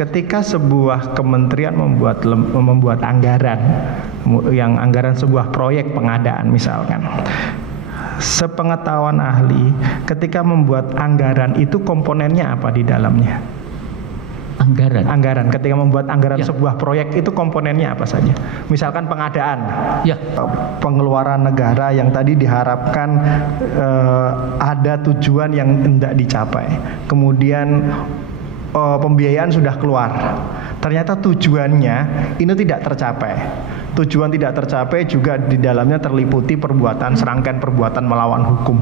ketika sebuah kementerian membuat anggaran, yang anggaran sebuah proyek pengadaan misalkan, sepengetahuan ahli, ketika membuat anggaran itu komponennya apa di dalamnya? Anggaran. Ketika membuat anggaran sebuah proyek itu komponennya apa saja? Misalkan pengadaan, pengeluaran negara yang tadi diharapkan ada tujuan yang hendak dicapai. Kemudian pembiayaan sudah keluar. Ternyata tujuannya ini tidak tercapai. Tujuan tidak tercapai juga di dalamnya terliputi serangkaian perbuatan melawan hukum.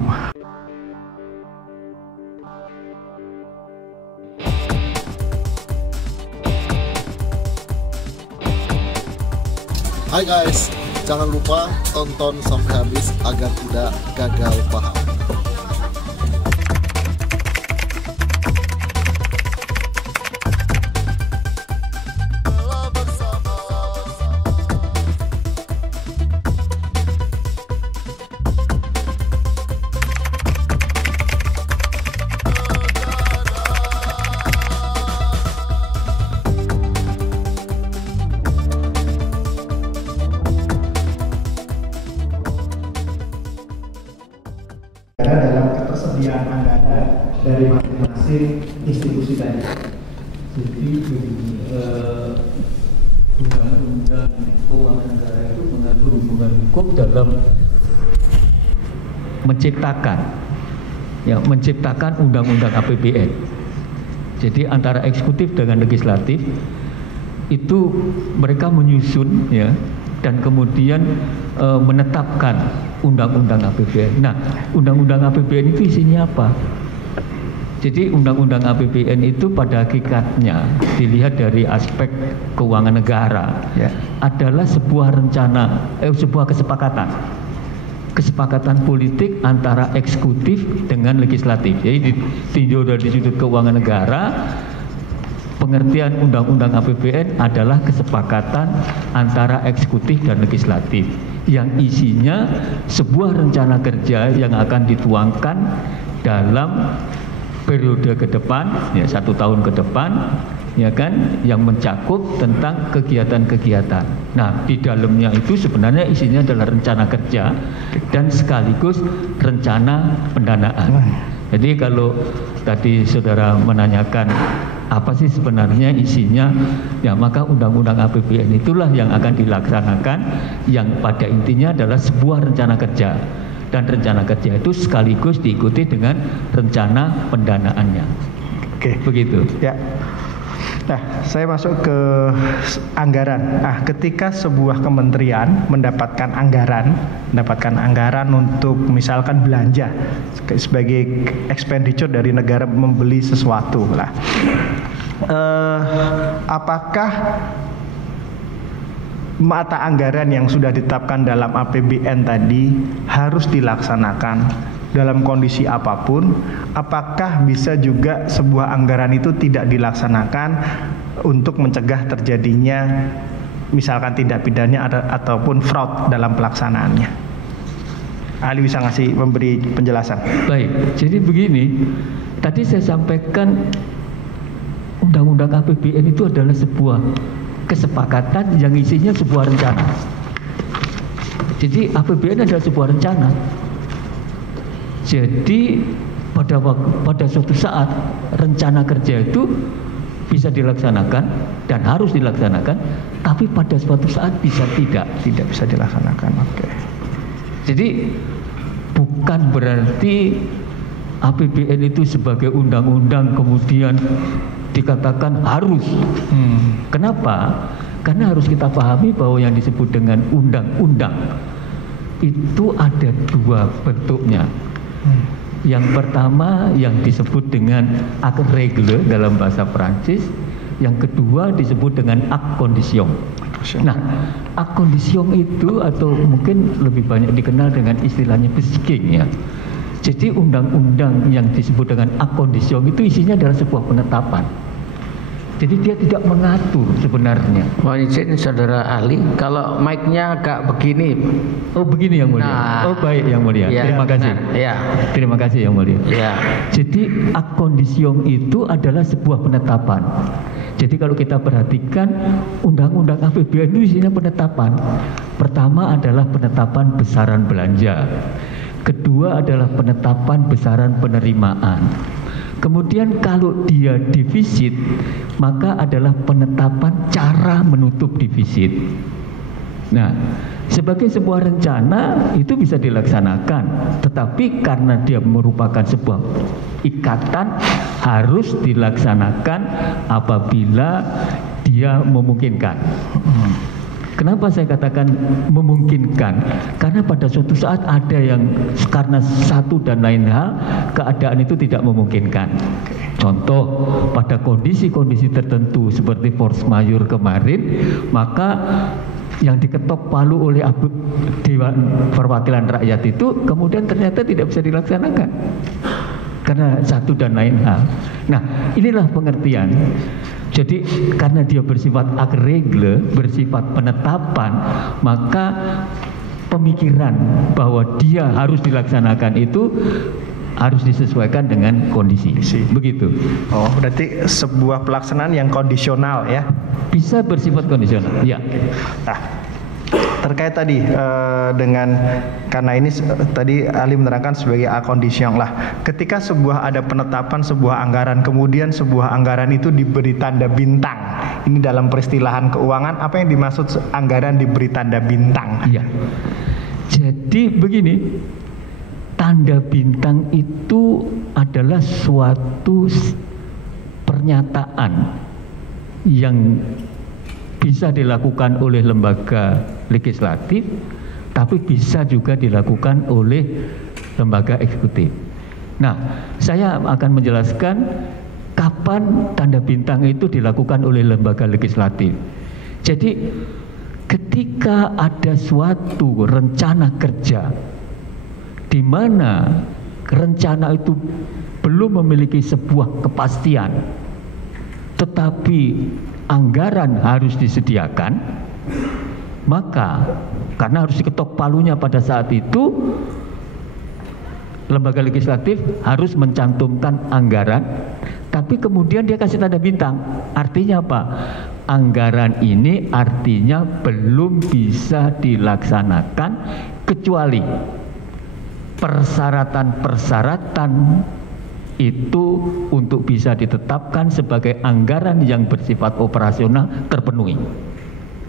Hai guys, jangan lupa tonton sampai habis agar tidak gagal paham. Dalam ketersediaan anggaran dari masing-masing institusi tadi. Jadi undang-undang keuangan negara itu mengatur hubungan hukum dalam menciptakan undang-undang APBN. Jadi antara eksekutif dengan legislatif itu mereka menyusun dan kemudian menetapkan undang-undang APBN. Nah, undang-undang APBN itu isinya apa? Jadi undang-undang APBN itu pada hakikatnya dilihat dari aspek keuangan negara adalah sebuah rencana, sebuah kesepakatan politik antara eksekutif dengan legislatif. Jadi ditinjau dari sudut keuangan negara, pengertian undang-undang APBN adalah kesepakatan antara eksekutif dan legislatif yang isinya sebuah rencana kerja yang akan dituangkan dalam periode ke depan, 1 tahun ke depan, yang mencakup tentang kegiatan-kegiatan. Nah, di dalamnya itu sebenarnya isinya adalah rencana kerja dan sekaligus rencana pendanaan. Jadi kalau tadi saudara menanyakan apa sih sebenarnya isinya, maka undang-undang APBN itulah yang akan dilaksanakan, yang pada intinya adalah sebuah rencana kerja, dan rencana kerja itu sekaligus diikuti dengan rencana pendanaannya. Oke, begitu. Ya. Nah, saya masuk ke anggaran. Nah, ketika sebuah kementerian mendapatkan anggaran untuk misalkan belanja sebagai expenditure dari negara membeli sesuatu lah. Apakah mata anggaran yang sudah ditetapkan dalam APBN tadi harus dilaksanakan dalam kondisi apapun? Apakah bisa juga sebuah anggaran itu tidak dilaksanakan untuk mencegah terjadinya misalkan tindak pidana ataupun fraud dalam pelaksanaannya? Ali bisa memberi penjelasan. Baik, jadi begini, tadi saya sampaikan undang-undang APBN itu adalah sebuah kesepakatan yang isinya sebuah rencana. Jadi APBN adalah sebuah rencana. Jadi pada suatu saat rencana kerja itu bisa dilaksanakan dan harus dilaksanakan, tapi pada suatu saat bisa tidak bisa dilaksanakan. Oke. Jadi bukan berarti APBN itu sebagai undang-undang kemudian dikatakan harus. Kenapa? Karena harus kita pahami bahwa yang disebut dengan undang-undang itu ada 2 bentuknya. Yang pertama yang disebut dengan acte règle dalam bahasa Prancis, yang kedua disebut dengan acte condition. Nah, acte condition itu atau mungkin lebih banyak dikenal dengan istilahnya beskiking Jadi undang-undang yang disebut dengan acte condition itu isinya adalah sebuah penetapan. Jadi dia tidak mengatur sebenarnya. Mohon izin saudara ahli, kalau mic-nya agak begini. Oh begini yang mulia. Nah, oh baik yang mulia. Ya, terima kasih. Ya. Terima kasih yang mulia. Ya. Jadi acte condition itu adalah sebuah penetapan. Jadi kalau kita perhatikan undang-undang APBN itu isinya penetapan. Pertama adalah penetapan besaran belanja. Kedua adalah penetapan besaran penerimaan. Kemudian kalau dia defisit, maka adalah penetapan cara menutup defisit. Nah, sebagai sebuah rencana itu bisa dilaksanakan, tetapi karena dia merupakan sebuah ikatan harus dilaksanakan apabila dia memungkinkan. Kenapa saya katakan memungkinkan? Karena pada suatu saat ada yang karena satu dan lain hal keadaan itu tidak memungkinkan. Contoh, pada kondisi-kondisi tertentu seperti force majeure kemarin, maka yang diketok palu oleh Dewan Perwakilan Rakyat itu kemudian ternyata tidak bisa dilaksanakan karena satu dan lain hal. Nah, inilah pengertian. Jadi karena dia bersifat akregle, bersifat penetapan, maka pemikiran bahwa dia harus dilaksanakan itu harus disesuaikan dengan kondisi. Begitu. Oh, berarti sebuah pelaksanaan yang kondisional ya? Bisa bersifat kondisional, ya. Nah, terkait tadi dengan karena ini tadi Ali menerangkan sebagai akondisional lah. Ketika ada penetapan sebuah anggaran, kemudian sebuah anggaran itu diberi tanda bintang. Ini dalam peristilahan keuangan, apa yang dimaksud anggaran diberi tanda bintang? Iya. Jadi begini, tanda bintang itu adalah suatu pernyataan yang bisa dilakukan oleh lembaga legislatif, tapi bisa juga dilakukan oleh lembaga eksekutif. Nah, saya akan menjelaskan kapan tanda bintang itu dilakukan oleh lembaga legislatif. Jadi, ketika ada suatu rencana kerja di mana rencana itu belum memiliki sebuah kepastian, tetapi anggaran harus disediakan, maka karena harus diketok palunya pada saat itu, lembaga legislatif harus mencantumkan anggaran, tapi kemudian dia kasih tanda bintang. Artinya apa? Anggaran ini artinya belum bisa dilaksanakan kecuali persyaratan-persyaratan itu untuk bisa ditetapkan sebagai anggaran yang bersifat operasional terpenuhi.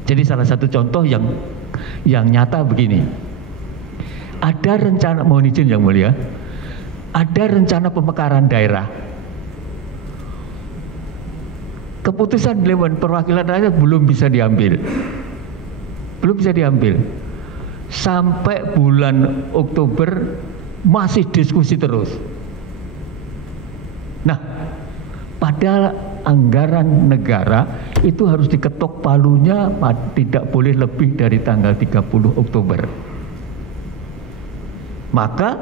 Jadi salah satu contoh yang nyata begini. Ada rencana, mohon izin yang mulia, ada rencana pemekaran daerah. Keputusan Dewan Perwakilan Rakyat belum bisa diambil. Belum bisa diambil. Sampai bulan Oktober masih diskusi terus. Nah, pada anggaran negara itu harus diketok palunya tidak boleh lebih dari tanggal 30 Oktober. Maka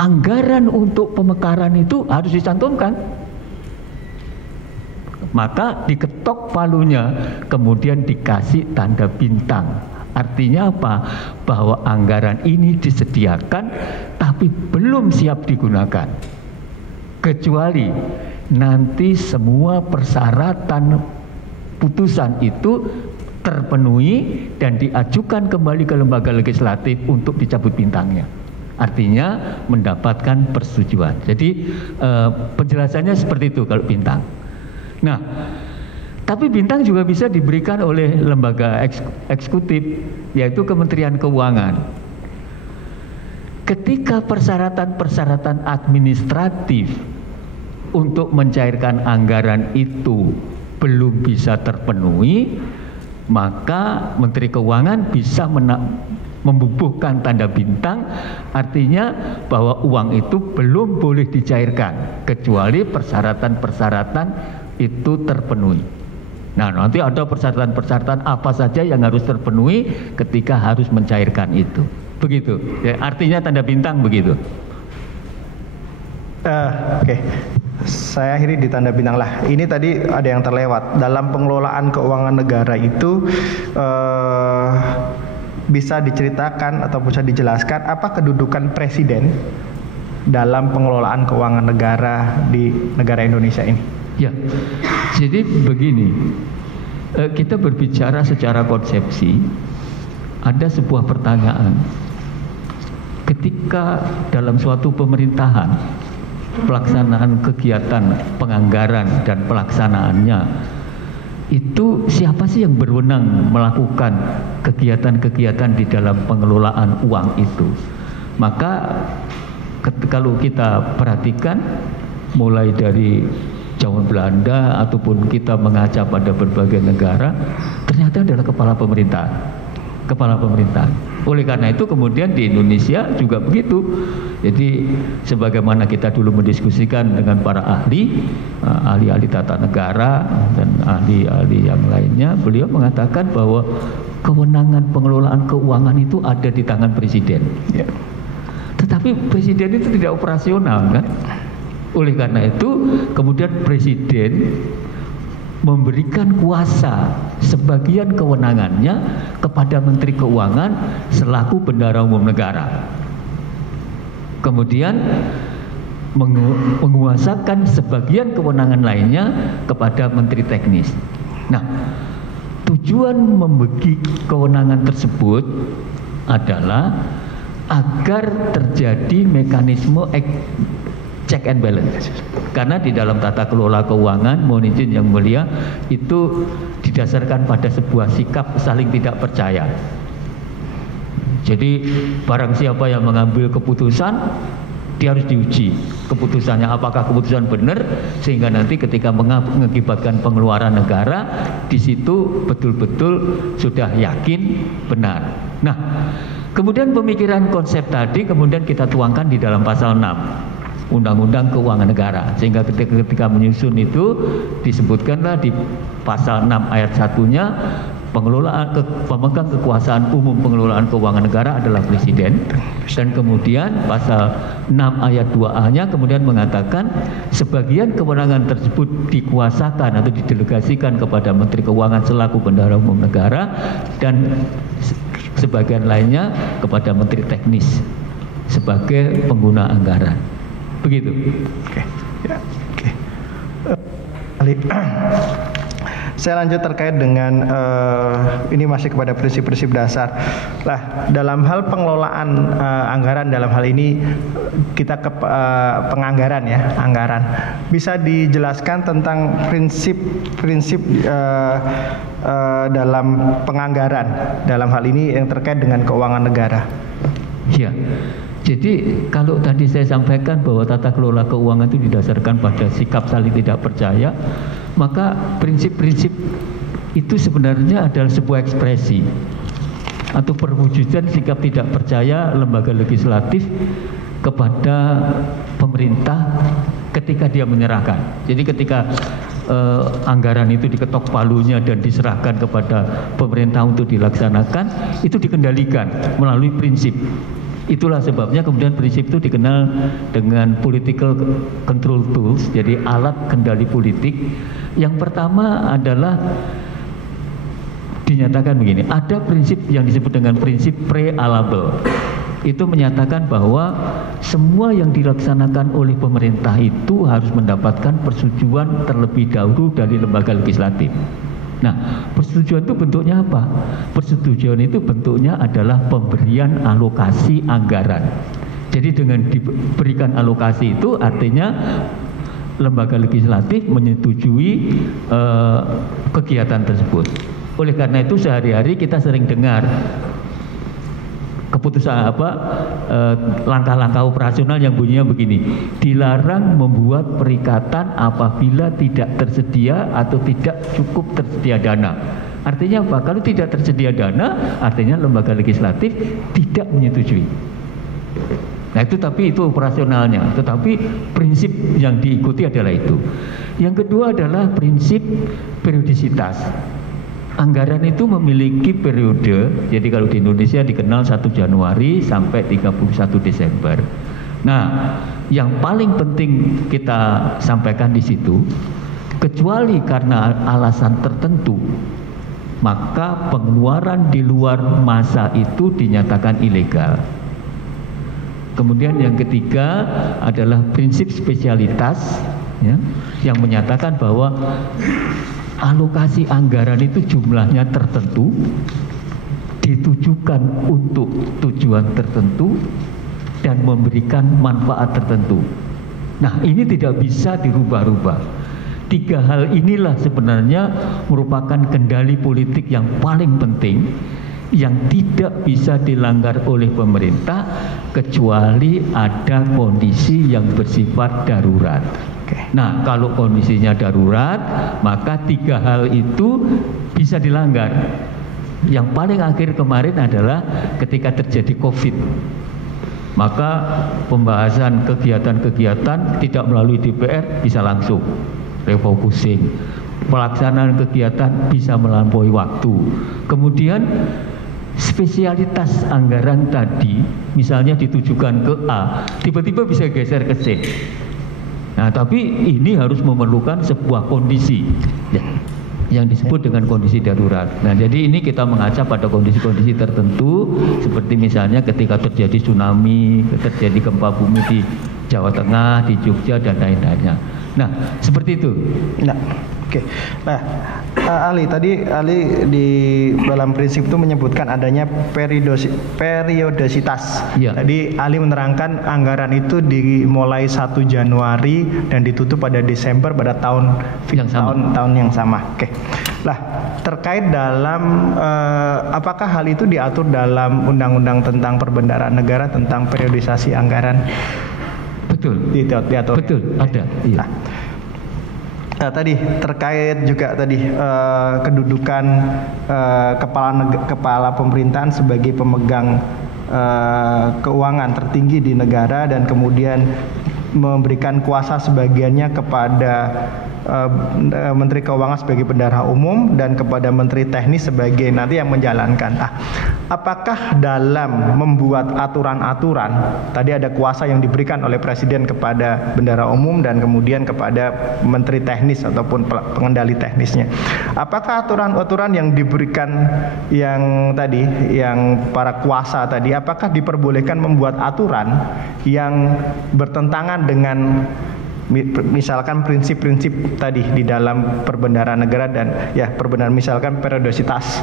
anggaran untuk pemekaran itu harus dicantumkan. Maka diketok palunya, kemudian dikasih tanda bintang. Artinya apa? Bahwa anggaran ini disediakan tapi belum siap digunakan. Kecuali nanti semua persyaratan putusan itu terpenuhi dan diajukan kembali ke lembaga legislatif untuk dicabut bintangnya. Artinya mendapatkan persetujuan. Jadi penjelasannya seperti itu kalau bintang. Nah, tapi bintang juga bisa diberikan oleh lembaga eksekutif, yaitu Kementerian Keuangan. Ketika persyaratan-persyaratan administratif untuk mencairkan anggaran itu belum bisa terpenuhi, maka Menteri Keuangan bisa membubuhkan tanda bintang, artinya bahwa uang itu belum boleh dicairkan kecuali persyaratan-persyaratan itu terpenuhi. Nah, nanti ada persyaratan-persyaratan apa saja yang harus terpenuhi ketika harus mencairkan itu. Begitu. Ya, artinya tanda bintang begitu. Oke. Saya akhiri di tanda bintang lah. Ini tadi ada yang terlewat. Dalam pengelolaan keuangan negara itu bisa diceritakan atau bisa dijelaskan apa kedudukan presiden dalam pengelolaan keuangan negara di negara Indonesia ini? Ya. Jadi begini, kita berbicara secara konsepsi, ada sebuah pertanyaan. Ketika dalam suatu pemerintahan, pelaksanaan kegiatan penganggaran dan pelaksanaannya, itu siapa sih yang berwenang melakukan kegiatan-kegiatan di dalam pengelolaan uang itu? Maka kalau kita perhatikan mulai dari zaman Belanda ataupun kita mengaca pada berbagai negara, ternyata adalah kepala pemerintahan. Oleh karena itu kemudian di Indonesia juga begitu. Jadi sebagaimana kita dulu mendiskusikan dengan para ahli tata negara dan ahli-ahli yang lainnya, beliau mengatakan bahwa kewenangan pengelolaan keuangan itu ada di tangan presiden. Ya. Tetapi presiden itu tidak operasional, kan? Oleh karena itu kemudian presiden memberikan kuasa sebagian kewenangannya kepada Menteri Keuangan selaku bendahara umum negara. Kemudian menguasakan sebagian kewenangan lainnya kepada Menteri Teknis. Nah, tujuan membagi kewenangan tersebut adalah agar terjadi mekanisme check and balance. Karena di dalam tata kelola keuangan, mohon izin yang mulia, itu didasarkan pada sebuah sikap saling tidak percaya. Jadi barang siapa yang mengambil keputusan, dia harus diuji keputusannya apakah keputusan benar, sehingga nanti ketika mengakibatkan pengeluaran negara, di situ betul-betul sudah yakin benar. Nah, kemudian pemikiran konsep tadi kemudian kita tuangkan di dalam pasal 6 Undang-Undang Keuangan Negara, sehingga ketika menyusun itu disebutkanlah di pasal 6 ayat 1-nya pemegang kekuasaan umum pengelolaan keuangan negara adalah presiden, dan kemudian pasal 6 ayat 2A-nya kemudian mengatakan sebagian kewenangan tersebut dikuasakan atau didelegasikan kepada Menteri Keuangan selaku bendahara umum negara, dan sebagian lainnya kepada Menteri Teknis sebagai pengguna anggaran. Begitu. Oke. Ya. Oke. Saya lanjut terkait dengan ini masih kepada prinsip-prinsip dasar. Lah, dalam hal pengelolaan anggaran, dalam hal ini kita ke penganggaran ya, anggaran. Bisa dijelaskan tentang prinsip-prinsip dalam penganggaran, dalam hal ini yang terkait dengan keuangan negara. Ya. Jadi kalau tadi saya sampaikan bahwa tata kelola keuangan itu didasarkan pada sikap saling tidak percaya, maka prinsip-prinsip itu sebenarnya adalah sebuah ekspresi atau perwujudan sikap tidak percaya lembaga legislatif kepada pemerintah ketika dia menyerahkan. Jadi ketika anggaran itu diketok palunya dan diserahkan kepada pemerintah untuk dilaksanakan, itu dikendalikan melalui prinsip. Itulah sebabnya kemudian prinsip itu dikenal dengan political control tools, jadi alat kendali politik. Yang pertama adalah dinyatakan begini, ada prinsip yang disebut dengan prinsip prealable. Itu menyatakan bahwa semua yang dilaksanakan oleh pemerintah itu harus mendapatkan persetujuan terlebih dahulu dari lembaga legislatif. Nah, persetujuan itu bentuknya apa? Persetujuan itu bentuknya adalah pemberian alokasi anggaran. Jadi dengan diberikan alokasi itu artinya lembaga legislatif menyetujui kegiatan tersebut. Oleh karena itu sehari-hari kita sering dengar keputusan langkah-langkah operasional yang bunyinya begini: dilarang membuat perikatan apabila tidak tersedia atau tidak cukup tersedia dana. Artinya apa? Kalau tidak tersedia dana, artinya lembaga legislatif tidak menyetujui. Nah itu, tapi itu operasionalnya, tetapi prinsip yang diikuti adalah itu. Yang kedua adalah prinsip periodisitas. Anggaran itu memiliki periode, jadi kalau di Indonesia dikenal 1 Januari sampai 31 Desember. Nah, yang paling penting kita sampaikan di situ, kecuali karena alasan tertentu, maka pengeluaran di luar masa itu dinyatakan ilegal. Kemudian yang ketiga adalah prinsip spesialitas, ya. yang menyatakan bahwa alokasi anggaran itu jumlahnya tertentu, ditujukan untuk tujuan tertentu, dan memberikan manfaat tertentu. Nah, ini tidak bisa dirubah-rubah. 3 hal inilah sebenarnya merupakan kendali politik yang paling penting yang tidak bisa dilanggar oleh pemerintah kecuali ada kondisi yang bersifat darurat. Nah, kalau kondisinya darurat, maka 3 hal itu bisa dilanggar. Yang paling akhir kemarin adalah ketika terjadi COVID. Maka pembahasan kegiatan-kegiatan tidak melalui DPR bisa langsung refocusing. Pelaksanaan kegiatan bisa melampaui waktu. Kemudian spesialitas anggaran tadi misalnya ditujukan ke A, tiba-tiba bisa geser ke C. Nah, tapi ini harus memerlukan sebuah kondisi yang disebut dengan kondisi darurat. Nah, jadi ini kita mengaca pada kondisi-kondisi tertentu, seperti misalnya ketika terjadi tsunami, terjadi gempa bumi di Jawa Tengah, di Jogja, dan lain-lainnya. Nah, seperti itu. Nah, oke. Nah, Ali di dalam prinsip itu menyebutkan adanya periodisitas. Ya. Tadi Ali menerangkan anggaran itu dimulai 1 Januari dan ditutup pada Desember pada tahun yang sama. Oke. Lah, terkait dalam apakah hal itu diatur dalam Undang-Undang tentang Perbendaharaan Negara tentang periodisasi anggaran? Betul. Diatur. Betul, ada. Iya. Nah, tadi terkait juga tadi kedudukan kepala pemerintahan sebagai pemegang keuangan tertinggi di negara dan kemudian memberikan kuasa sebagiannya kepada Menteri Keuangan sebagai bendahara umum dan kepada Menteri Teknis sebagai nanti yang menjalankan. Apakah dalam membuat aturan-aturan tadi ada kuasa yang diberikan oleh Presiden kepada bendahara umum dan kemudian kepada Menteri Teknis ataupun pengendali teknisnya. Apakah aturan-aturan yang diberikan yang tadi yang para kuasa tadi apakah diperbolehkan membuat aturan yang bertentangan dengan misalkan prinsip-prinsip tadi di dalam perbendaharaan negara dan ya perbendaharaan misalkan periodisitas,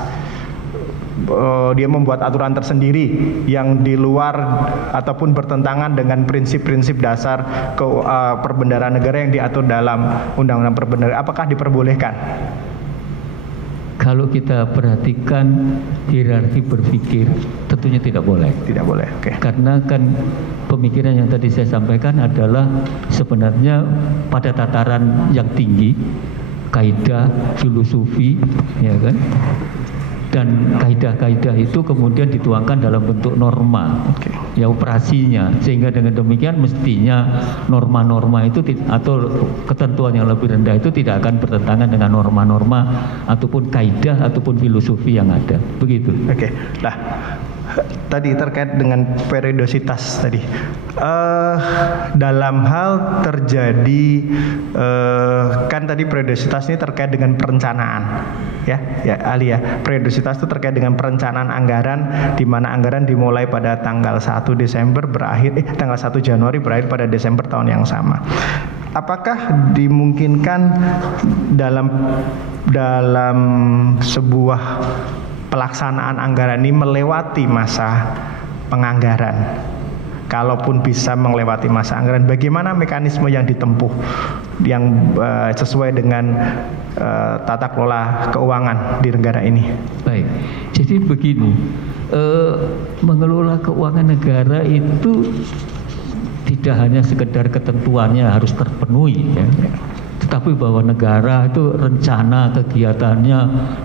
dia membuat aturan tersendiri yang di luar ataupun bertentangan dengan prinsip-prinsip dasar perbendaharaan negara yang diatur dalam Undang-Undang Perbendaharaan, apakah diperbolehkan? Kalau kita perhatikan hierarki berpikir, tentunya tidak boleh. Tidak boleh. Oke. Karena kan pemikiran yang tadi saya sampaikan adalah sebenarnya pada tataran yang tinggi, kaidah, filosofi, ya kan? Dan kaidah-kaidah itu kemudian dituangkan dalam bentuk norma, ya operasinya, sehingga dengan demikian mestinya norma-norma itu atau ketentuan yang lebih rendah itu tidak akan bertentangan dengan norma-norma ataupun kaidah ataupun filosofi yang ada, begitu. Oke. Nah, tadi terkait dengan periodisitas tadi, dalam hal terjadi kan tadi periodisitas ini terkait dengan perencanaan, ya Ali ya. Periodisitas itu terkait dengan perencanaan anggaran, di mana anggaran dimulai pada tanggal 1 Desember tanggal 1 Januari berakhir pada Desember tahun yang sama. Apakah dimungkinkan dalam sebuah pelaksanaan anggaran ini melewati masa penganggaran? Kalaupun bisa melewati masa anggaran, bagaimana mekanisme yang ditempuh yang sesuai dengan tata kelola keuangan di negara ini? Baik, jadi begini, mengelola keuangan negara itu tidak hanya sekedar ketentuannya harus terpenuhi, ya. Tetapi bahwa negara itu rencana kegiatannya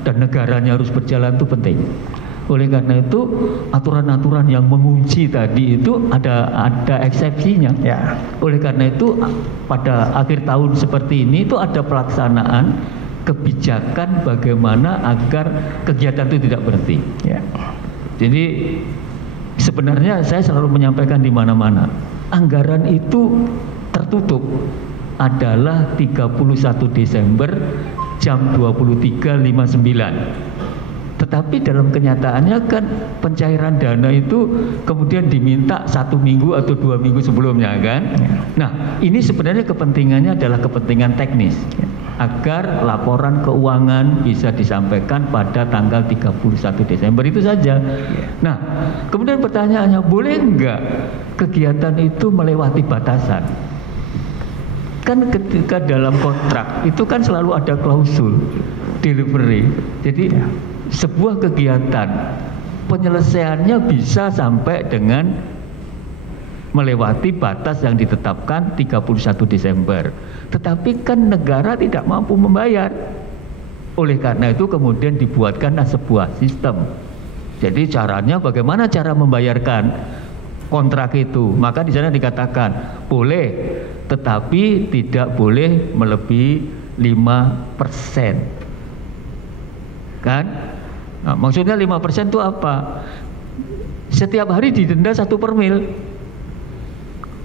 dan negaranya harus berjalan itu penting. Oleh karena itu aturan-aturan yang mengunci tadi itu ada eksepsinya. Ya. Oleh karena itu pada akhir tahun seperti ini itu ada pelaksanaan kebijakan bagaimana agar kegiatan itu tidak berhenti. Ya. Jadi sebenarnya saya selalu menyampaikan di mana-mana anggaran itu tertutup adalah 31 Desember jam 23.59. Tetapi dalam kenyataannya kan pencairan dana itu kemudian diminta 1 minggu atau 2 minggu sebelumnya kan. Nah, ini sebenarnya kepentingannya adalah kepentingan teknis agar laporan keuangan bisa disampaikan pada tanggal 31 Desember itu saja. Nah, kemudian pertanyaannya, boleh enggak kegiatan itu melewati batasan? Kan ketika dalam kontrak itu kan selalu ada klausul delivery. Jadi sebuah kegiatan penyelesaiannya bisa sampai dengan melewati batas yang ditetapkan 31 Desember. Tetapi kan negara tidak mampu membayar. Oleh karena itu kemudian dibuatkanlah sebuah sistem. Jadi caranya bagaimana cara membayarkan kontrak itu? Maka di sana dikatakan boleh, tetapi tidak boleh melebihi 5%. Kan? Nah, maksudnya 5% itu apa? Setiap hari didenda 1 per mil.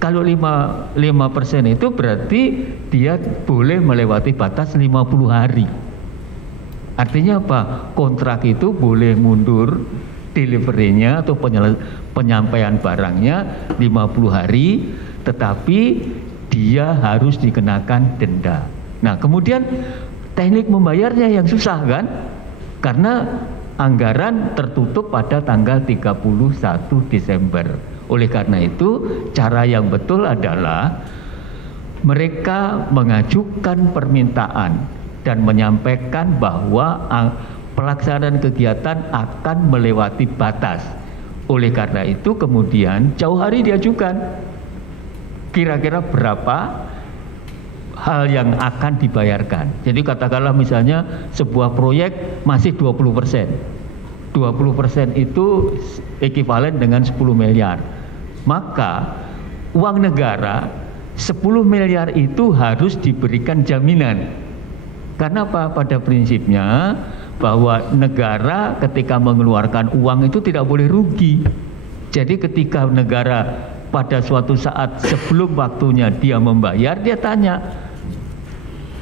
Kalau 5% itu berarti dia boleh melewati batas 50 hari. Artinya apa? Kontrak itu boleh mundur delivery-nya atau penyampaian barangnya 50 hari, tetapi dia harus dikenakan denda. Nah, kemudian teknik membayarnya yang susah kan? Karena anggaran tertutup pada tanggal 31 Desember. Oleh karena itu, cara yang betul adalah mereka mengajukan permintaan dan menyampaikan bahwa pelaksanaan kegiatan akan melewati batas. Oleh karena itu kemudian jauh hari diajukan kira-kira berapa hal yang akan dibayarkan. Jadi katakanlah misalnya sebuah proyek masih 20%. 20% itu ekuivalen dengan 10 miliar. Maka uang negara 10 miliar itu harus diberikan jaminan. Karena apa? Pada prinsipnya bahwa negara ketika mengeluarkan uang itu tidak boleh rugi. Jadi ketika negara pada suatu saat sebelum waktunya dia membayar, dia tanya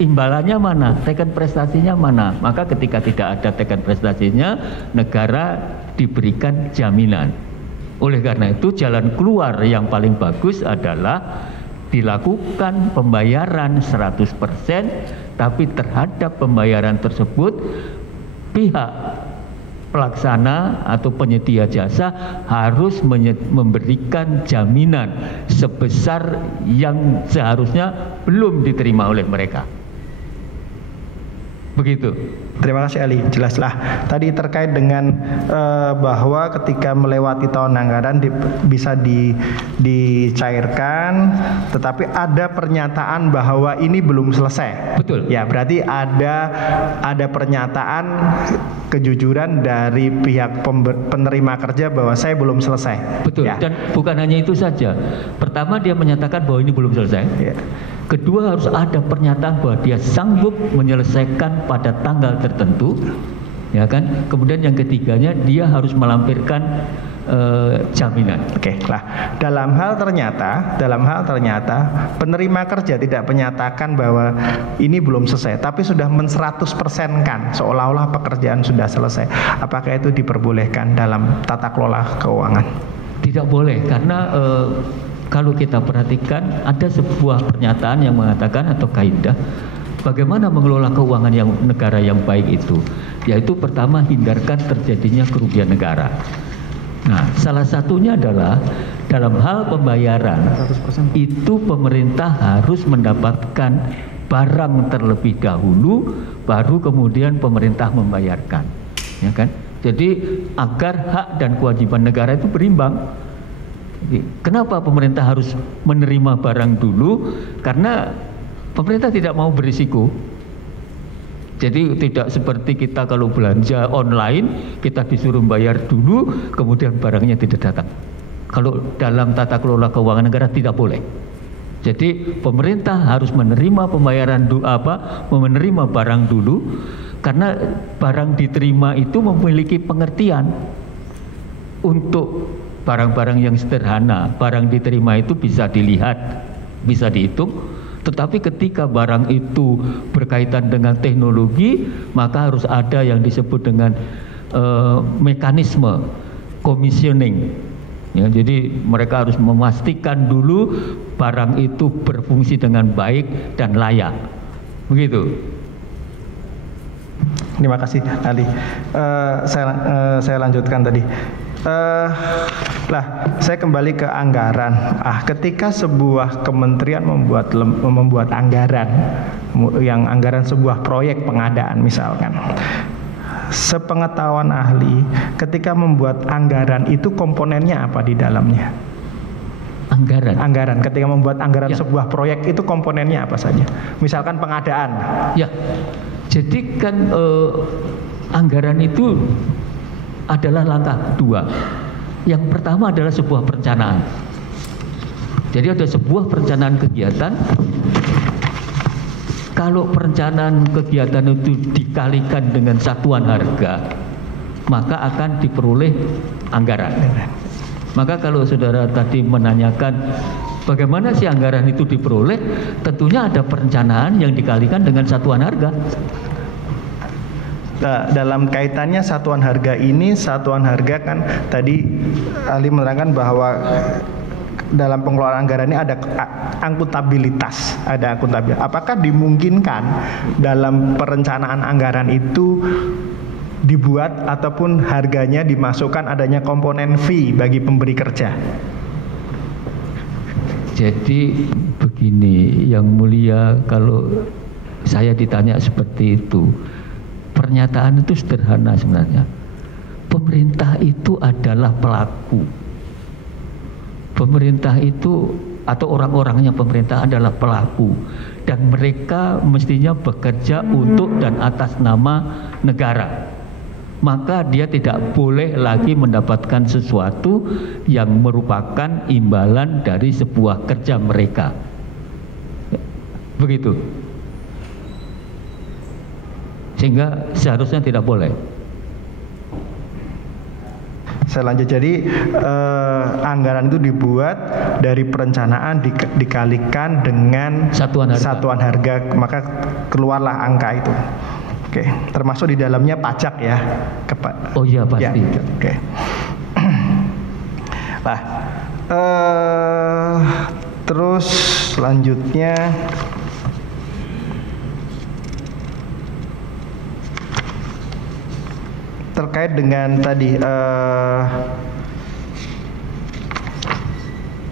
imbalannya mana, teken prestasinya mana. Maka ketika tidak ada teken prestasinya, negara diberikan jaminan. Oleh karena itu jalan keluar yang paling bagus adalah dilakukan pembayaran 100%, tapi terhadap pembayaran tersebut pihak pelaksana atau penyedia jasa harus memberikan jaminan sebesar yang seharusnya belum diterima oleh mereka. Begitu. Terima kasih Ali, jelaslah. Tadi terkait dengan bahwa ketika melewati tahun anggaran bisa dicairkan, tetapi ada pernyataan bahwa ini belum selesai. Betul. Ya, berarti ada pernyataan kejujuran dari pihak penerima kerja bahwa saya belum selesai. Betul. Ya. Dan bukan hanya itu saja. Pertama dia menyatakan bahwa ini belum selesai. Ya. Kedua harus ada pernyataan bahwa dia sanggup menyelesaikan pada tanggal tertentu, ya kan? Kemudian yang ketiganya dia harus melampirkan jaminan. Oke, lah dalam hal ternyata penerima kerja tidak menyatakan bahwa ini belum selesai, tapi sudah 100%-kan seolah-olah pekerjaan sudah selesai. Apakah itu diperbolehkan dalam tata kelola keuangan? Tidak boleh, karena kalau kita perhatikan ada sebuah pernyataan yang mengatakan atau kaidah bagaimana mengelola keuangan yang negara yang baik itu, yaitu pertama hindarkan terjadinya kerugian negara. Nah, salah satunya adalah dalam hal pembayaran 100%. Itu pemerintah harus mendapatkan barang terlebih dahulu, baru kemudian pemerintah membayarkan, ya kan? Jadi agar hak dan kewajiban negara itu berimbang. Kenapa pemerintah harus menerima barang dulu? Karena pemerintah tidak mau berisiko. Jadi tidak seperti kita kalau belanja online, kita disuruh bayar dulu, kemudian barangnya tidak datang. Kalau dalam tata kelola keuangan negara tidak boleh. Jadi pemerintah harus menerima menerima barang dulu, karena barang diterima itu memiliki pengertian. Untuk barang-barang yang sederhana, barang diterima itu bisa dilihat, bisa dihitung. Tetapi ketika barang itu berkaitan dengan teknologi, maka harus ada yang disebut dengan mekanisme commissioning. Ya, jadi mereka harus memastikan dulu barang itu berfungsi dengan baik dan layak. Begitu. Terima kasih Ali. Saya lanjutkan tadi. Saya kembali ke anggaran. Ketika sebuah kementerian membuat anggaran, yang anggaran sebuah proyek pengadaan misalkan, sepengetahuan ahli, ketika membuat anggaran itu komponennya apa di dalamnya? Anggaran. Ketika membuat anggaran sebuah proyek itu komponennya apa saja? Misalkan pengadaan. Ya. Jadi kan anggaran itu adalah langkah kedua. Yang pertama adalah sebuah perencanaan. Jadi ada sebuah perencanaan kegiatan. Kalau perencanaan kegiatan itu dikalikan dengan satuan harga, maka akan diperoleh anggaran. Maka kalau saudara tadi menanyakan bagaimana sih anggaran itu diperoleh, tentunya ada perencanaan yang dikalikan dengan satuan harga. Dalam kaitannya satuan harga ini, satuan harga kan tadi Ali menerangkan bahwa dalam pengelolaan anggaran ini ada akuntabilitas, Apakah dimungkinkan dalam perencanaan anggaran itu dibuat ataupun harganya dimasukkan adanya komponen fee bagi pemberi kerja? Jadi begini, Yang Mulia, kalau saya ditanya seperti itu, pernyataan itu sederhana sebenarnya. Pemerintah itu adalah pelaku. Pemerintah itu atau orang-orangnya pemerintah adalah pelaku, dan mereka mestinya bekerja untuk dan atas nama negara. Maka dia tidak boleh lagi mendapatkan sesuatu yang merupakan imbalan dari sebuah kerja mereka. Begitu. Sehingga seharusnya tidak boleh. Saya lanjut. Jadi anggaran itu dibuat dari perencanaan dikalikan dengan satuan harga, maka keluarlah angka itu. Oke, termasuk di dalamnya pajak ya. Oh iya pasti. Ya, oke. Terus selanjutnya terkait dengan tadi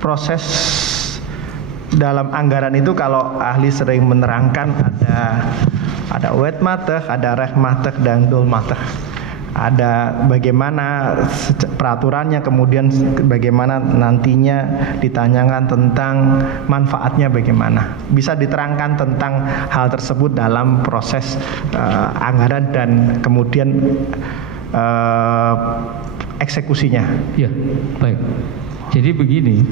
proses dalam anggaran itu, kalau ahli sering menerangkan ada wet mateh, ada reh mateh, dan dul mateh. Ada bagaimana peraturannya, kemudian bagaimana nantinya ditanyakan tentang manfaatnya bagaimana. Bisa diterangkan tentang hal tersebut dalam proses anggaran dan kemudian eksekusinya. Ya, baik. Jadi begini,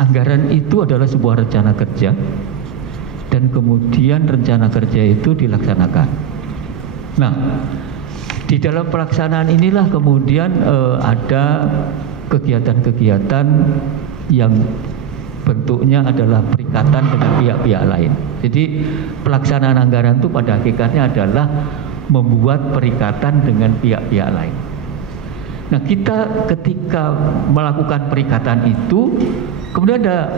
anggaran itu adalah sebuah rencana kerja, dan kemudian rencana kerja itu dilaksanakan. Nah, di dalam pelaksanaan inilah kemudian ada kegiatan-kegiatan yang bentuknya adalah perikatan dengan pihak-pihak lain. Jadi pelaksanaan anggaran itu pada hakikatnya adalah membuat perikatan dengan pihak-pihak lain. Nah, kita ketika melakukan perikatan itu, kemudian ada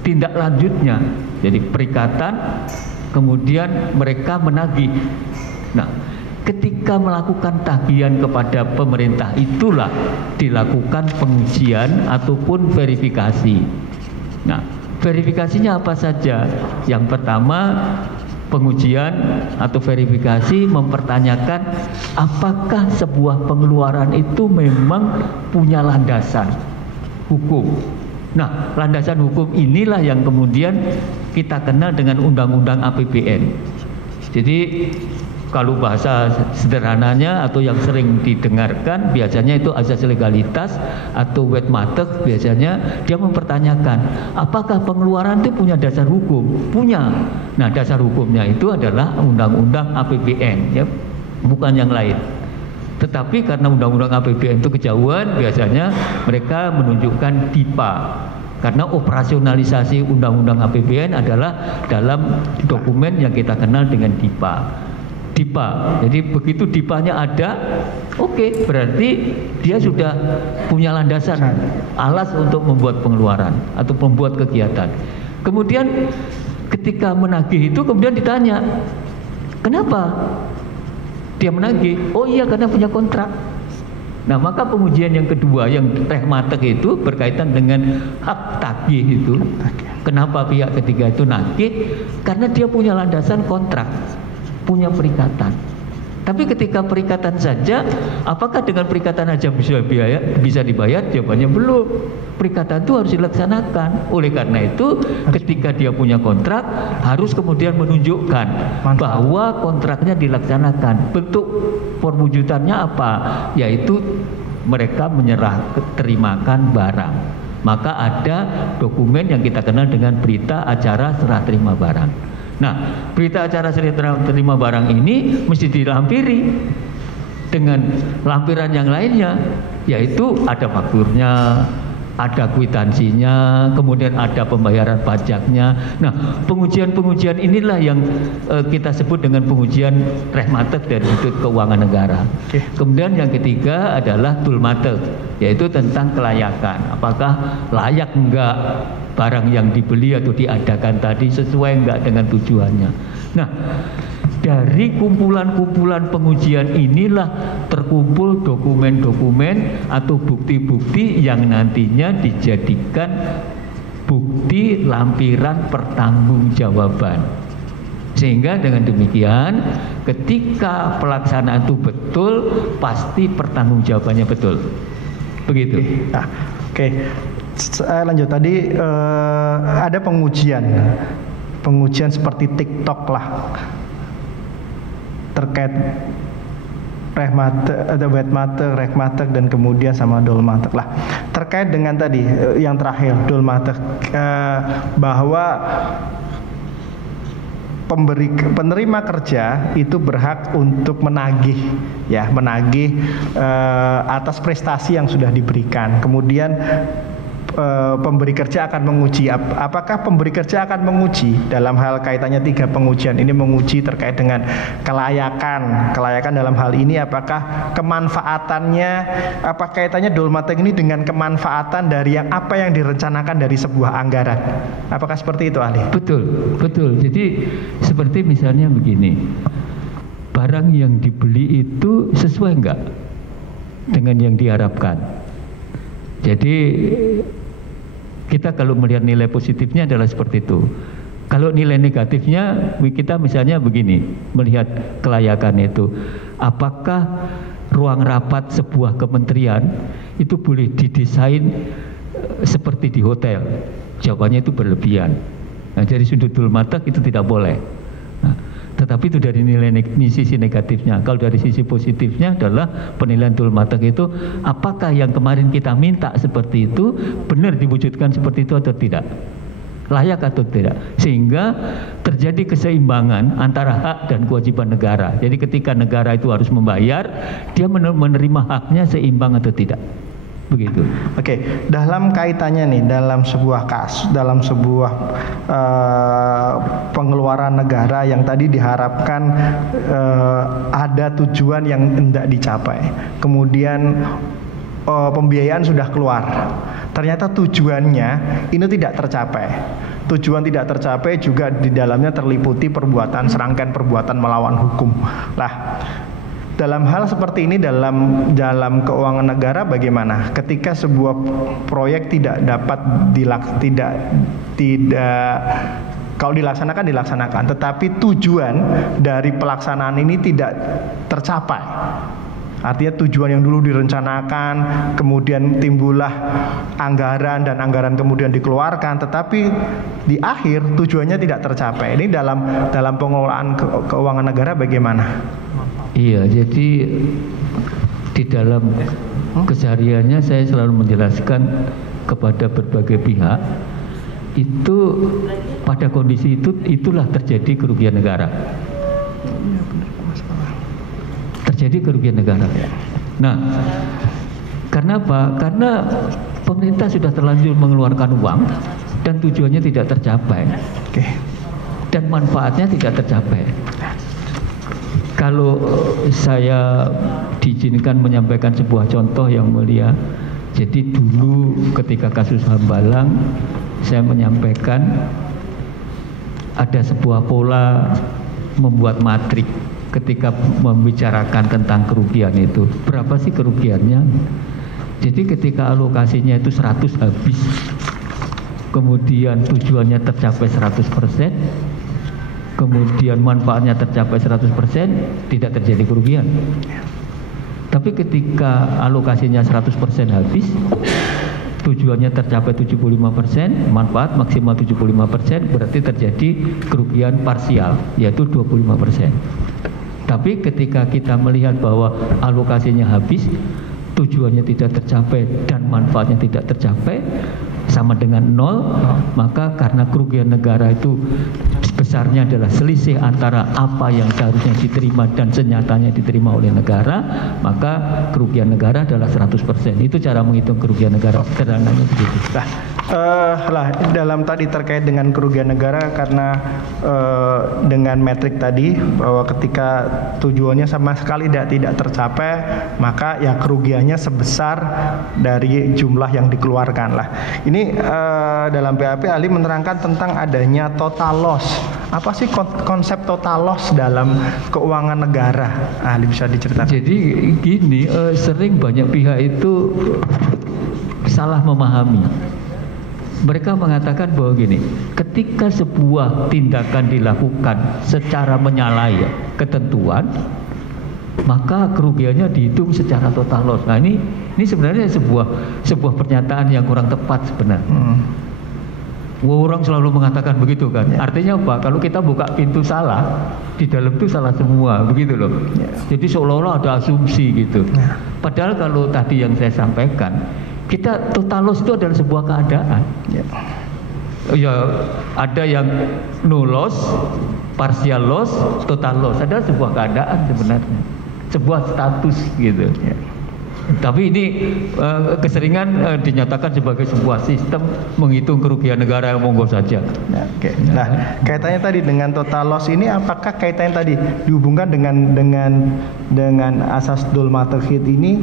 tindak lanjutnya. Jadi perikatan, kemudian mereka menagih. Nah, ketika melakukan tagihan kepada pemerintah itulah dilakukan pengujian ataupun verifikasi. Nah, verifikasinya apa saja? Yang pertama, pengujian atau verifikasi mempertanyakan apakah sebuah pengeluaran itu memang punya landasan hukum. Nah, landasan hukum inilah yang kemudian kita kenal dengan Undang-Undang APBN. Jadi kalau bahasa sederhananya atau yang sering didengarkan biasanya itu asas legalitas atau wet mateh, biasanya dia mempertanyakan apakah pengeluaran itu punya dasar hukum? Punya. Nah, dasar hukumnya itu adalah Undang-Undang APBN, ya, bukan yang lain. Tetapi karena Undang-Undang APBN itu kejauhan, biasanya mereka menunjukkan DIPA. Karena operasionalisasi Undang-Undang APBN adalah dalam dokumen yang kita kenal dengan DIPA. DIPA. Jadi begitu DIPA-nya ada, oke, berarti dia sudah punya landasan, alas untuk membuat pengeluaran atau membuat kegiatan. Kemudian ketika menagih itu kemudian ditanya, kenapa dia menagih? Oh iya, karena punya kontrak. Nah, maka pengujian yang kedua yang rehmatek itu berkaitan dengan hak tagih itu. Kenapa pihak ketiga itu nagih? Karena dia punya landasan kontrak, punya perikatan. Tapi ketika perikatan saja, apakah dengan perikatan aja bisa dibayar? Jawabannya belum. Perikatan itu harus dilaksanakan. Oleh karena itu, ketika dia punya kontrak, harus kemudian menunjukkan bahwa kontraknya dilaksanakan. Bentuk perwujudannya apa? Yaitu mereka terimakan barang. Maka ada dokumen yang kita kenal dengan berita acara serah terima barang. Nah, berita acara serah terima barang ini mesti dilampiri dengan lampiran yang lainnya, yaitu ada fakturnya, ada kwitansinya, kemudian ada pembayaran pajaknya. Nah, pengujian-pengujian inilah yang kita sebut dengan pengujian rehmatek dari sudut keuangan negara. Kemudian yang ketiga adalah dulmatek, yaitu tentang kelayakan. Apakah layak enggak barang yang dibeli atau diadakan tadi, sesuai enggak dengan tujuannya. Nah, dari kumpulan-kumpulan pengujian inilah terkumpul dokumen-dokumen atau bukti-bukti yang nantinya dijadikan bukti lampiran pertanggungjawaban. Sehingga dengan demikian ketika pelaksanaan itu betul, pasti pertanggungjawabannya betul. Begitu. Nah, oke. Saya lanjut tadi, ada pengujian seperti TikTok lah terkait rehmatek, dan kemudian sama dulmatek lah. Terkait dengan tadi yang terakhir dulmatek, bahwa penerima kerja itu berhak untuk menagih atas prestasi yang sudah diberikan. Kemudian pemberi kerja akan menguji, apakah pemberi kerja akan menguji dalam hal kaitannya 3 pengujian ini, menguji terkait dengan kelayakan dalam hal ini, apakah kemanfaatannya, apa kaitannya dulmatek ini dengan kemanfaatan dari apa yang direncanakan dari sebuah anggaran, apakah seperti itu ahli? Betul. Jadi seperti misalnya begini, barang yang dibeli itu sesuai enggak dengan yang diharapkan. Jadi kita kalau melihat nilai positifnya adalah seperti itu. Kalau nilai negatifnya, kita misalnya begini, melihat kelayakan itu, apakah ruang rapat sebuah kementerian itu boleh didesain seperti di hotel? Jawabannya itu berlebihan. Nah, dari sudut dulmatek itu tidak boleh. Nah, tetapi itu dari sisi negatifnya. Kalau dari sisi positifnya adalah penilaian dulmatek itu, apakah yang kemarin kita minta seperti itu benar diwujudkan seperti itu atau tidak, layak atau tidak, sehingga terjadi keseimbangan antara hak dan kewajiban negara. Jadi ketika negara itu harus membayar, dia menerima haknya seimbang atau tidak. Begitu. Oke, dalam kaitannya nih, dalam sebuah kasus, dalam sebuah pengeluaran negara yang tadi diharapkan ada tujuan yang hendak dicapai, kemudian pembiayaan sudah keluar, ternyata tujuannya ini tidak tercapai. Tujuan tidak tercapai juga di dalamnya terliputi serangkaian perbuatan melawan hukum. Lah, dalam hal seperti ini, dalam keuangan negara bagaimana? Ketika sebuah proyek tidak kalau dilaksanakan, tetapi tujuan dari pelaksanaan ini tidak tercapai. Artinya tujuan yang dulu direncanakan, kemudian timbullah anggaran dan anggaran kemudian dikeluarkan, tetapi di akhir tujuannya tidak tercapai. Ini dalam pengelolaan keuangan negara bagaimana? Iya, jadi di dalam kesehariannya saya selalu menjelaskan kepada berbagai pihak, itu pada kondisi itulah terjadi kerugian negara. Terjadi kerugian negara. Nah, karena apa? Karena pemerintah sudah terlanjur mengeluarkan uang dan tujuannya tidak tercapai. Dan manfaatnya tidak tercapai. Kalau saya diizinkan menyampaikan sebuah contoh yang mulia, jadi dulu ketika kasus Hambalang saya menyampaikan ada sebuah pola membuat matrik ketika membicarakan tentang kerugian itu. Berapa sih kerugiannya? Jadi ketika alokasinya itu 100 habis, kemudian tujuannya tercapai 100%, kemudian manfaatnya tercapai 100%, tidak terjadi kerugian. Tapi ketika alokasinya 100% habis, tujuannya tercapai 75%, manfaat maksimal 75%, berarti terjadi kerugian parsial, yaitu 25%. Tapi ketika kita melihat bahwa alokasinya habis, tujuannya tidak tercapai dan manfaatnya tidak tercapai, sama dengan 0, maka karena kerugian negara itu besarnya adalah selisih antara apa yang seharusnya diterima dan senyatanya diterima oleh negara, maka kerugian negara adalah 100%. Itu cara menghitung kerugian negara, sederhananya begitu. Lah dalam tadi terkait dengan kerugian negara, karena dengan metrik tadi bahwa ketika tujuannya sama sekali tidak tercapai, maka ya kerugiannya sebesar dari jumlah yang dikeluarkan lah. Ini dalam BAP ahli menerangkan tentang adanya total loss. Apa sih konsep total loss dalam keuangan negara? Ahli bisa diceritakan. Jadi gini, sering banyak pihak itu salah memahami. Mereka mengatakan bahwa gini, ketika sebuah tindakan dilakukan secara menyalahi ketentuan, maka kerugiannya dihitung secara total loss. Nah ini sebenarnya sebuah pernyataan yang kurang tepat sebenarnya. Orang selalu mengatakan begitu kan. Artinya apa? Kalau kita buka pintu salah, di dalam itu salah semua, begitu loh. Jadi seolah-olah ada asumsi gitu. Padahal kalau tadi yang saya sampaikan, kita total loss itu adalah sebuah keadaan. Ya, ada yang no loss, partial loss, total loss. Ada sebuah keadaan sebenarnya, sebuah status gitu. Tapi ini keseringan dinyatakan sebagai sebuah sistem menghitung kerugian negara, yang monggo saja. Nah, kaitannya tadi dengan total loss ini, apakah kaitannya tadi dihubungkan dengan asas Dhul Matlaqid ini,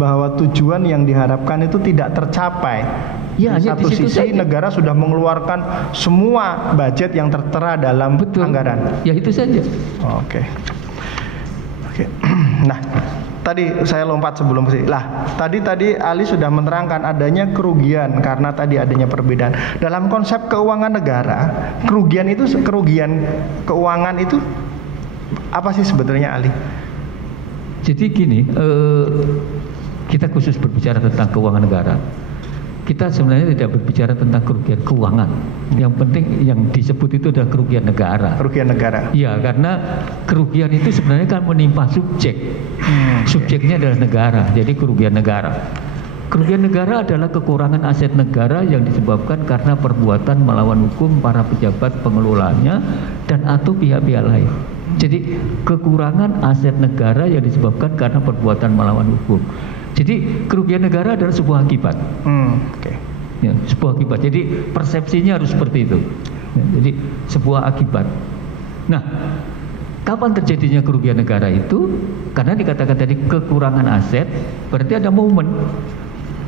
bahwa tujuan yang diharapkan itu tidak tercapai? Ya, di satu sisi negara sudah mengeluarkan semua budget yang tertera dalam anggaran. Ya itu saja. Oke. Nah, tadi saya lompat sebelum ke sini. Tadi Ali sudah menerangkan adanya kerugian karena tadi adanya perbedaan. Dalam konsep keuangan negara, kerugian keuangan itu apa sih sebetulnya, Ali? Jadi gini, kita khusus berbicara tentang keuangan negara. Kita sebenarnya tidak berbicara tentang kerugian keuangan. Yang penting yang disebut itu adalah kerugian negara. Kerugian negara. Iya, karena kerugian itu sebenarnya kan menimpa subjek. Subjeknya adalah negara, jadi kerugian negara. Kerugian negara adalah kekurangan aset negara yang disebabkan karena perbuatan melawan hukum para pejabat pengelolanya dan atau pihak-pihak lain. Jadi kekurangan aset negara yang disebabkan karena perbuatan melawan hukum. Jadi kerugian negara adalah sebuah akibat. Ya, sebuah akibat. Jadi persepsinya harus seperti itu. Ya, jadi sebuah akibat. Nah, kapan terjadinya kerugian negara itu? Karena dikatakan tadi kekurangan aset, berarti ada momen.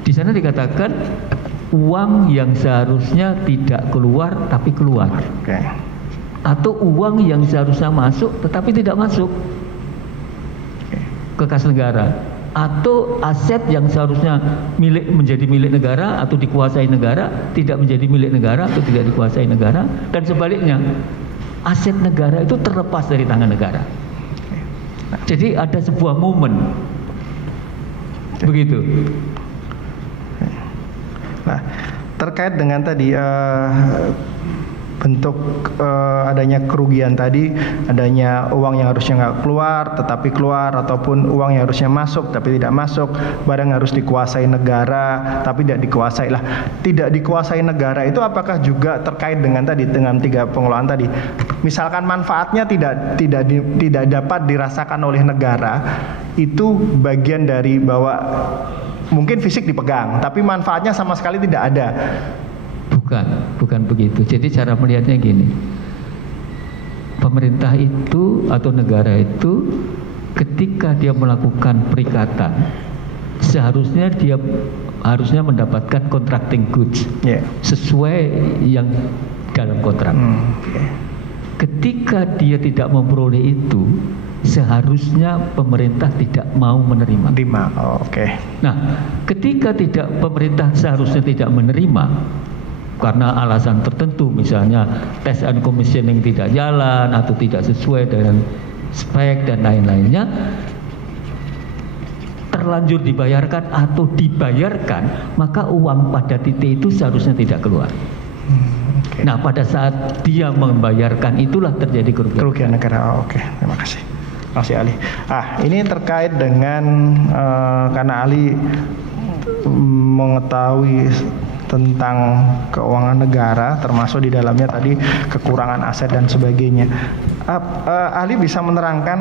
Di sana dikatakan uang yang seharusnya tidak keluar tapi keluar. Atau uang yang seharusnya masuk tetapi tidak masuk ke kas negara, atau aset yang seharusnya menjadi milik negara atau dikuasai negara tidak menjadi milik negara atau tidak dikuasai negara, dan sebaliknya aset negara itu terlepas dari tangan negara. Jadi ada sebuah momen begitu. Nah, terkait dengan tadi bentuk adanya kerugian tadi, adanya uang yang harusnya nggak keluar tetapi keluar, ataupun uang yang harusnya masuk tapi tidak masuk, barang harus dikuasai negara tapi tidak dikuasai. Tidak dikuasai negara itu apakah juga terkait dengan tadi, dengan tiga pengelolaan tadi? Misalkan manfaatnya tidak dapat dirasakan oleh negara, itu bagian dari bahwa mungkin fisik dipegang tapi manfaatnya sama sekali tidak ada. Bukan begitu. Jadi cara melihatnya gini, pemerintah itu atau negara itu ketika dia melakukan perikatan seharusnya dia harusnya mendapatkan contracting goods sesuai yang dalam kontrak. Ketika dia tidak memperoleh itu, seharusnya pemerintah tidak mau menerima. Nah, ketika pemerintah seharusnya tidak menerima karena alasan tertentu, misalnya test and commissioning tidak jalan atau tidak sesuai dengan spek dan lain-lainnya, terlanjur dibayarkan atau dibayarkan, maka uang pada titik itu seharusnya tidak keluar. Nah, pada saat dia membayarkan itulah terjadi kerugian negara. Terima kasih. Masih Ali. Ini terkait dengan karena Ali mengetahui tentang keuangan negara, termasuk di dalamnya tadi kekurangan aset dan sebagainya. Ali bisa menerangkan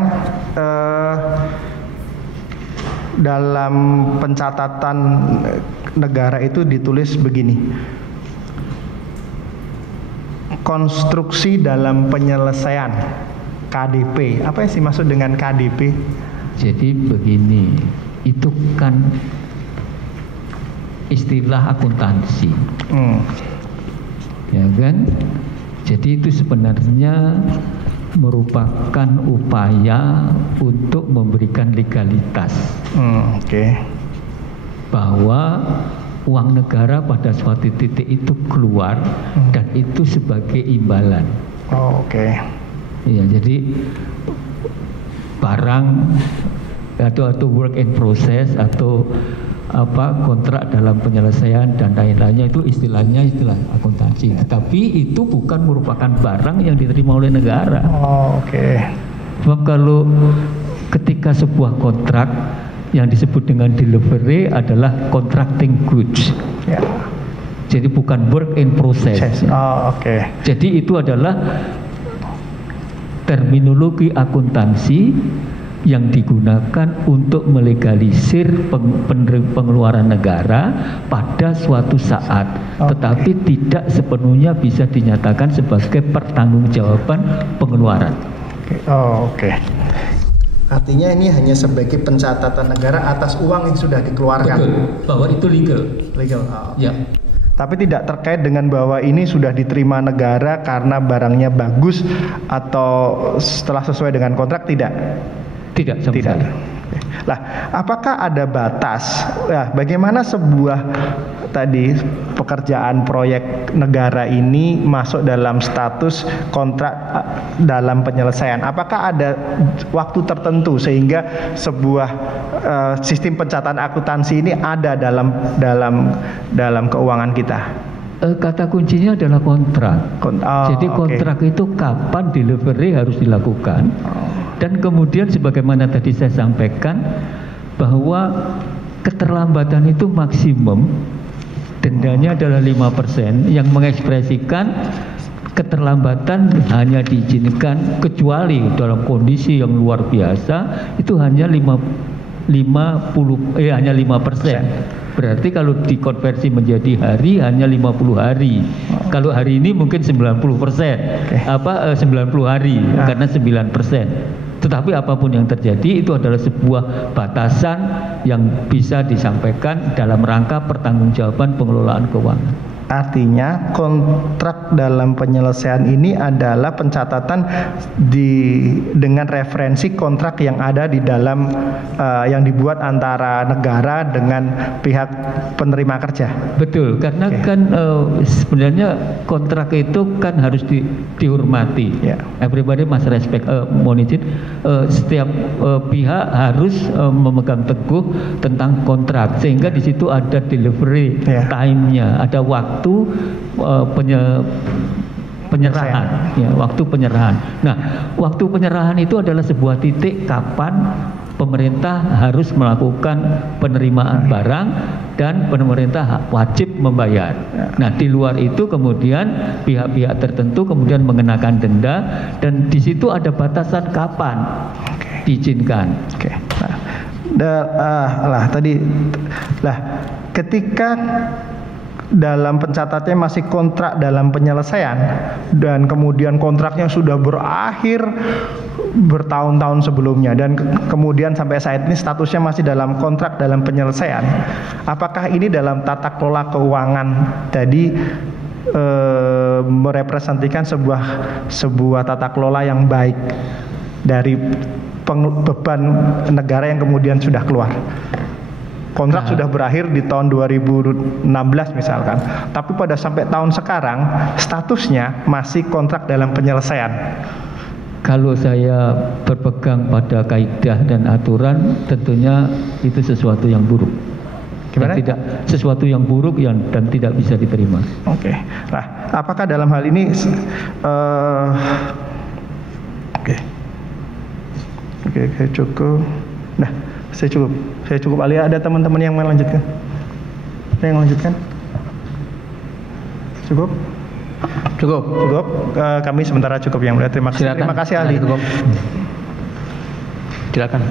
dalam pencatatan negara itu ditulis begini. Konstruksi dalam penyelesaian KDP. Apa sih maksud dengan KDP? Jadi begini, itu kan istilah akuntansi, ya kan? Jadi itu sebenarnya merupakan upaya untuk memberikan legalitas, bahwa uang negara pada suatu titik itu keluar dan itu sebagai imbalan. Ya, jadi barang atau work in process atau kontrak dalam penyelesaian dan lain-lainnya itu istilah akuntansi. Tapi itu bukan merupakan barang yang diterima oleh negara. Sebab kalau ketika sebuah kontrak yang disebut dengan delivery adalah contracting goods. Jadi bukan work in process. Jadi itu adalah terminologi akuntansi yang digunakan untuk melegalisir pengeluaran negara pada suatu saat, tetapi tidak sepenuhnya bisa dinyatakan sebagai pertanggungjawaban pengeluaran. Artinya ini hanya sebagai pencatatan negara atas uang yang sudah dikeluarkan. Betul, bahwa itu legal. Ya. Tapi tidak terkait dengan bahwa ini sudah diterima negara karena barangnya bagus atau setelah sesuai dengan kontrak, tidak. Tidak, sama sekali. Lah, apakah ada batas? Bagaimana sebuah pekerjaan proyek negara ini masuk dalam status kontrak dalam penyelesaian? Apakah ada waktu tertentu sehingga sebuah sistem pencatatan akuntansi ini ada dalam keuangan kita? Kata kuncinya adalah kontrak. Jadi kontrak itu kapan delivery harus dilakukan. Dan kemudian sebagaimana tadi saya sampaikan bahwa keterlambatan itu maksimum dendanya adalah 5%, yang mengekspresikan keterlambatan hanya diizinkan kecuali dalam kondisi yang luar biasa itu hanya 5%. Berarti kalau dikonversi menjadi hari hanya 50 hari. Kalau hari ini mungkin 90%. 90 hari karena 9%. Tetapi apapun yang terjadi itu adalah sebuah batasan yang bisa disampaikan dalam rangka pertanggungjawaban pengelolaan keuangan. Artinya kontrak dalam penyelesaian ini adalah pencatatan dengan referensi kontrak yang ada di dalam yang dibuat antara negara dengan pihak penerima kerja. Betul, karena kan sebenarnya kontrak itu kan harus dihormati. Everybody must respect. Mohon izin, setiap pihak harus memegang teguh tentang kontrak, sehingga di situ ada delivery time-nya, ada waktu penyerahan, waktu penyerahan. Nah, waktu penyerahan itu adalah sebuah titik kapan pemerintah harus melakukan penerimaan barang dan pemerintah wajib membayar. Nah, di luar itu kemudian pihak-pihak tertentu kemudian mengenakan denda, dan di situ ada batasan kapan diizinkan. Ketika dalam pencatatannya masih kontrak dalam penyelesaian dan kemudian kontraknya sudah berakhir bertahun-tahun sebelumnya dan kemudian sampai saat ini statusnya masih dalam kontrak dalam penyelesaian, apakah ini dalam tata kelola keuangan tadi merepresentasikan sebuah tata kelola yang baik dari beban negara yang kemudian sudah keluar? Kontrak sudah berakhir di tahun 2016 misalkan, tapi pada sampai tahun sekarang statusnya masih kontrak dalam penyelesaian. Kalau saya berpegang pada kaidah dan aturan, tentunya itu sesuatu yang buruk. Gimana? Tidak sesuatu yang buruk dan tidak bisa diterima. Oke. Nah, apakah dalam hal ini Oke, cukup. Nah, saya cukup. Alia, ada teman-teman yang mau lanjutkan? Ada yang lanjutkan? Cukup. Kami sementara cukup yang mulia. Terima kasih. Silakan. Terima kasih ahli. Silakan.